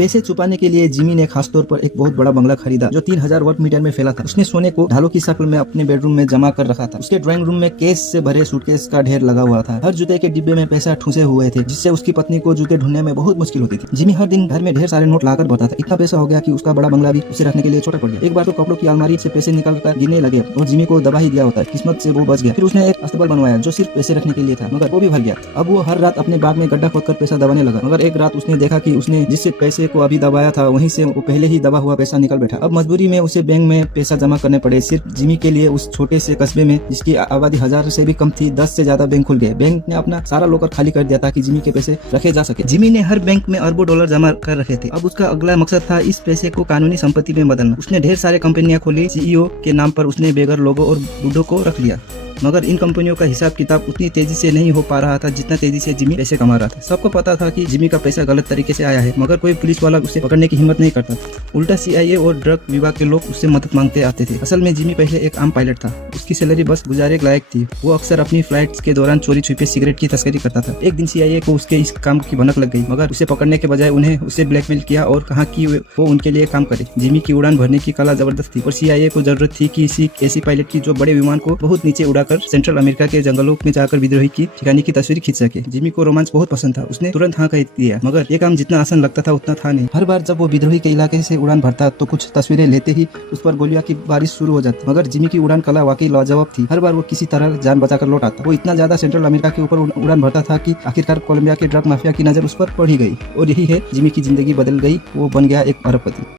पैसे छुपाने के लिए जिमी ने खासतौर पर एक बहुत बड़ा बंगला खरीदा जो 3000 वर्ग मीटर में फैला था। उसने सोने को ढालों की शक्ल में अपने बेडरूम में जमा कर रखा था। उसके ड्राइंग रूम में केस से भरे सूटकेस का ढेर लगा हुआ था। हर जूते के डिब्बे में पैसा ठूसे हुए थे, जिससे उसकी पत्नी को जूते ढूंढने में बहुत मुश्किल होती थी। जिमी हर दिन घर में ढेर सारे नोट लाकर भरता था। इतना पैसा हो गया कि उसका बड़ा बंगला भी उसे रखने के लिए छोटा पड़ गया। एक बार तो कपड़ों की अलमारी से पैसे निकाल कर गिनने लगे और जिमी को दबा ही दिया होता है। किस्मत से वो बच गया। फिर उसने एक अस्तबल बनवाया जो सिर्फ पैसे रखने के लिए था, मगर वो भी भर गया। अब वो हर रात अपने बाग में गड्ढा खोदकर पैसा दबाने लगा। मगर एक रात उसने देखा कि उसने जिस पैसे को अभी दबाया था वहीं से वो पहले ही दबा हुआ पैसा निकल बैठा। अब मजबूरी में उसे बैंक में पैसा जमा करने पड़े। सिर्फ जिमी के लिए उस छोटे से कस्बे में जिसकी आबादी 1000 से भी कम थी 10 से ज्यादा बैंक खुल गए। बैंक ने अपना सारा लॉकर खाली कर दिया ताकि जिमी के पैसे रखे जा सके। जिमी ने हर बैंक में अरबों डॉलर जमा कर रखे थे। अब उसका अगला मकसद था इस पैसे को कानूनी संपत्ति में बदलना। उसने ढेर सारे कंपनियां खोली। सीईओ के नाम पर उसने बेघर लोगों और बूढ़ों को रख लिया, मगर इन कंपनियों का हिसाब किताब उतनी तेजी से नहीं हो पा रहा था जितना तेजी से जिमी पैसे कमा रहा था। सबको पता था कि जिमी का पैसा गलत तरीके से आया है, मगर कोई पुलिस वाला उसे पकड़ने की हिम्मत नहीं करता। उल्टा सीआईए और ड्रग विभाग के लोग उससे मदद मांगते आते थे। असल में जिमी पहले एक आम पायलट था। उसकी सैलरी बस गुजारे लायक थी। वो अक्सर अपनी फ्लाइट्स के दौरान चोरी छुपे सिगरेट की तस्करी करता था। एक दिन सीआईए को उसके इस काम की भनक लग गई, मगर उसे पकड़ने के बजाय उन्हें उसे ब्लैकमेल किया और कहा कि वो उनके लिए काम करे। जिमी की उड़ान भरने की कला जबरदस्त थी और सीआईए को जरूरत थी कि ऐसी पायलट की जो बड़े विमान को बहुत नीचे उड़ाकर सेंट्रल अमेरिका के जंगलों में जाकर विद्रोही की ठिकाने की तस्वीर खींच सके। जिमी को रोमांच बहुत पसंद था। उसने तुरंत हाँ कह दिया, मगर ये काम जितना आसान लगता था उतना था नहीं। हर बार जब वो विद्रोही के इलाके से उड़ान भरता तो कुछ तस्वीरें लेते ही उस पर गोलियों की बारिश शुरू हो जाती, मगर जिमी की उड़ान कला वाकई लाजवाब थी। हर बार वो किसी तरह जान बचाकर लौट आता। वो इतना ज्यादा सेंट्रल अमेरिका के ऊपर उड़ान भरता था कि आखिरकार कोलंबिया के ड्रग माफिया की नजर उस पर पड़ ही गई और यही है जिमी की जिंदगी बदल गई। वो बन गया एक अरबपति।